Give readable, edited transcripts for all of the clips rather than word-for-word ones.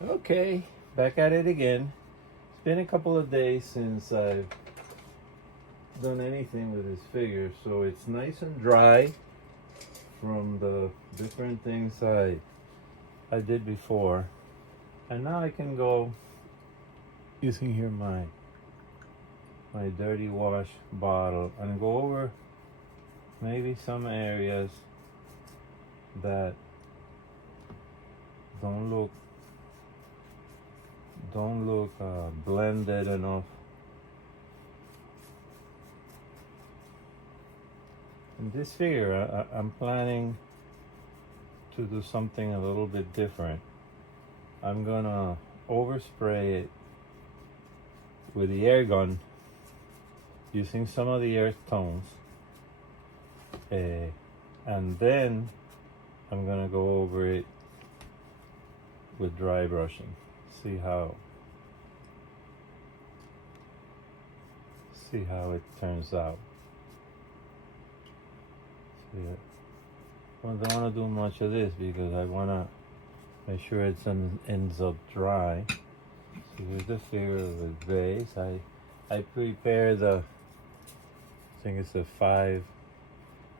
Okay, back at it again. It's been a couple of days since I've done anything with this figure, so it's nice and dry from the different things I did before. And now I can go using here my dirty wash bottle and go over maybe some areas that don't look blended enough. In this figure, I'm planning to do something a little bit different. I'm gonna overspray it with the air gun using some of the earth tones, and then I'm gonna go over it with dry brushing. See how it turns out. See it. I don't want to do much of this because I want to make sure it ends up dry. So here's the figure with base. I prepare I think it's the 5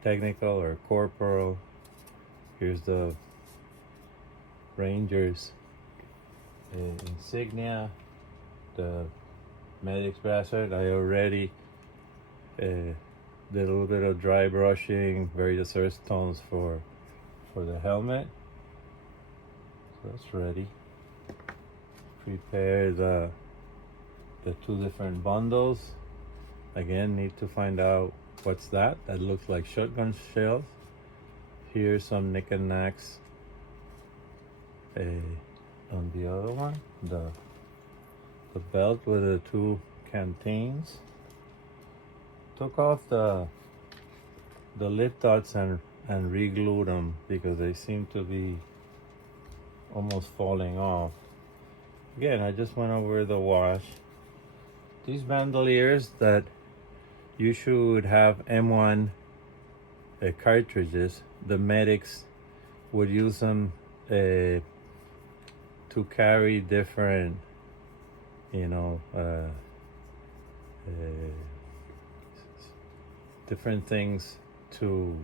technical or corporal. Here's the Rangers insignia, the medic's bracelet. I already did a little bit of dry brushing, various earth tones for the helmet. So that's ready. Prepare the 2 different bundles. Again, need to find out what's that. That looks like shotgun shells. Here's some knick and knacks. On the other one, the belt with the 2 canteens. Took off the lip dots and re-glued them because they seem to be almost falling off. Again, I just went over the wash. These bandoliers that you should have M1 cartridges, the medics would use them to carry different, different things to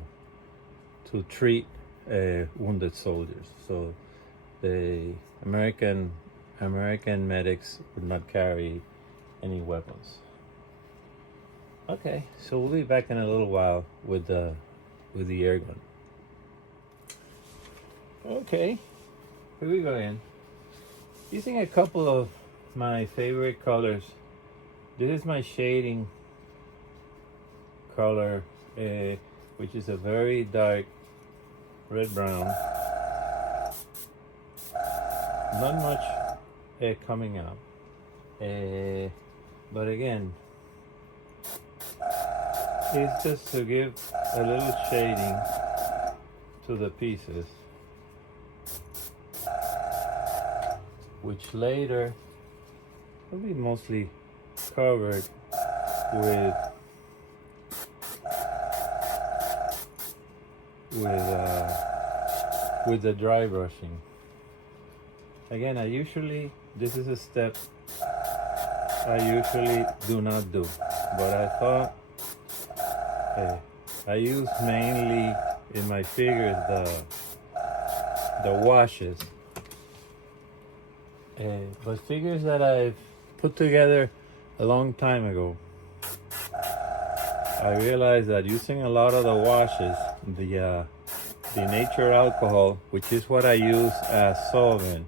treat wounded soldiers. So the American medics would not carry any weapons. Okay, so we'll be back in a little while with the air gun. Okay, here we go again. Using a couple of my favorite colors. This is my shading color, which is a very dark red brown. Not much coming out, but again, it's just to give a little shading to the pieces, which later will be mostly covered with the dry brushing. Again, this is a step I usually do not do, but I thought I use mainly in my figures the washes, but figures that I've put together a long time ago, I realized that using a lot of the washes, the nature alcohol, which is what I use as solvent,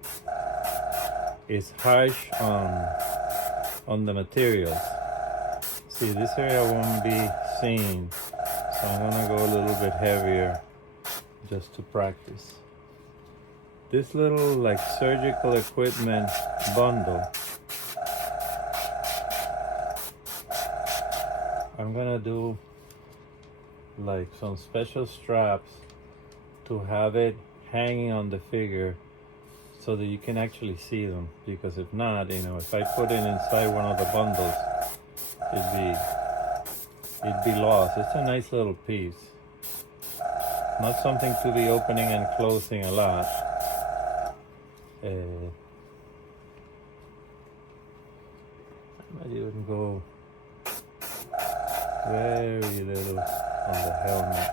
is harsh on the materials. See, this area won't be seen, so I'm gonna go a little bit heavier just to practice. This little like surgical equipment bundle, I'm gonna do like some special straps to have it hanging on the figure so that you can actually see them, because if not, if I put it inside one of the bundles, it'd be lost. It's a nice little piece, not something to be opening and closing a lot. I'd even go very little on the helmet.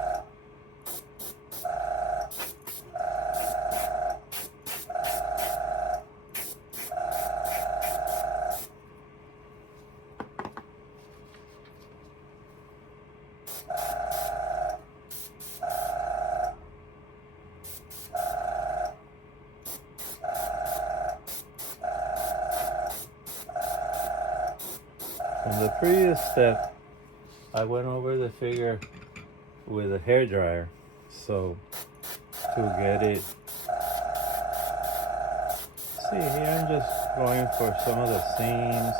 In the previous step, I went over the figure with a hair dryer, so to get it. See here, I'm just going for some of the seams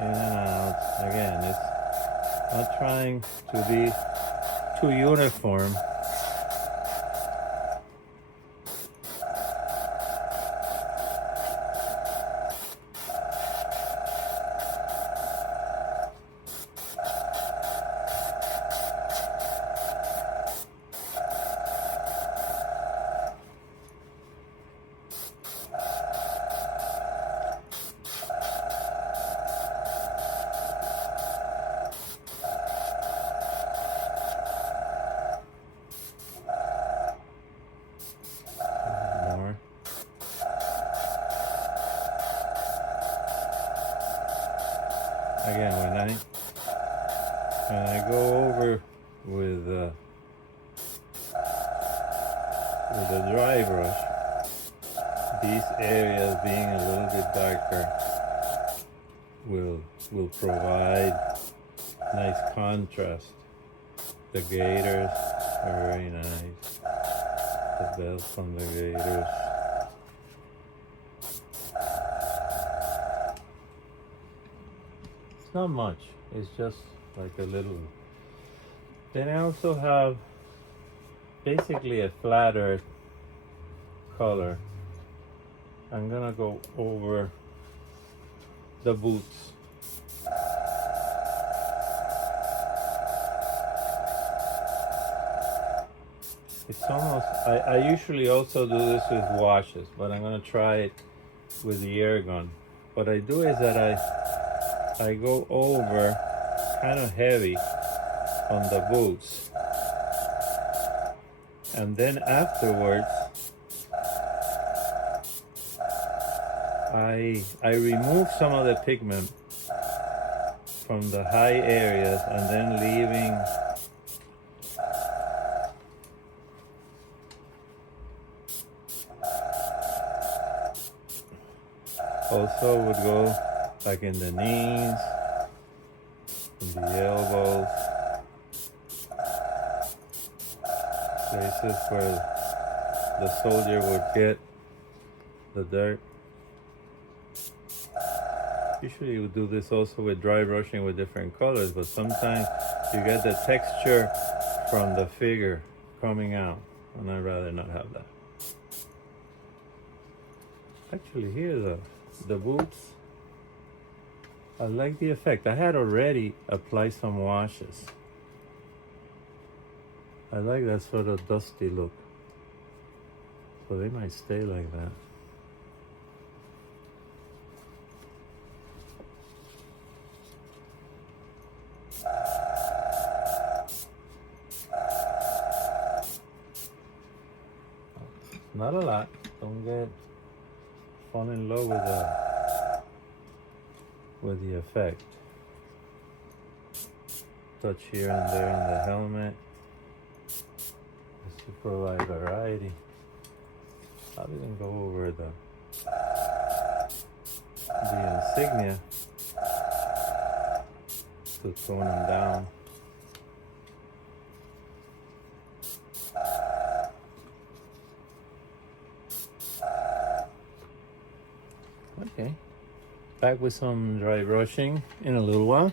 in and out. Again, it's not trying to be too uniform. Again, when I go over with a dry brush, these areas being a little bit darker will provide nice contrast. The gators are very nice. The bells on the gators. It's not much, it's just like a little. Then I also have basically a flat earth color. I'm gonna go over the boots. It's almost, I usually also do this with washes, but I'm gonna try it with the air gun. What I do is that I go over kind of heavy on the boots, and then afterwards I remove some of the pigment from the high areas, and then leaving also would go like in the knees, in the elbows, places where the soldier would get the dirt. Usually you would do this also with dry brushing with different colors, but sometimes you get the texture from the figure coming out, and I'd rather not have that. Actually, here the boots, I like the effect. I had already applied some washes. I like that sort of dusty look, so they might stay like that. Not a lot. Don't fall in love with the effect. Touch here and there on the helmet just to provide variety. I'll even go over the insignia to tone them down. Okay, back with some dry brushing in a little while.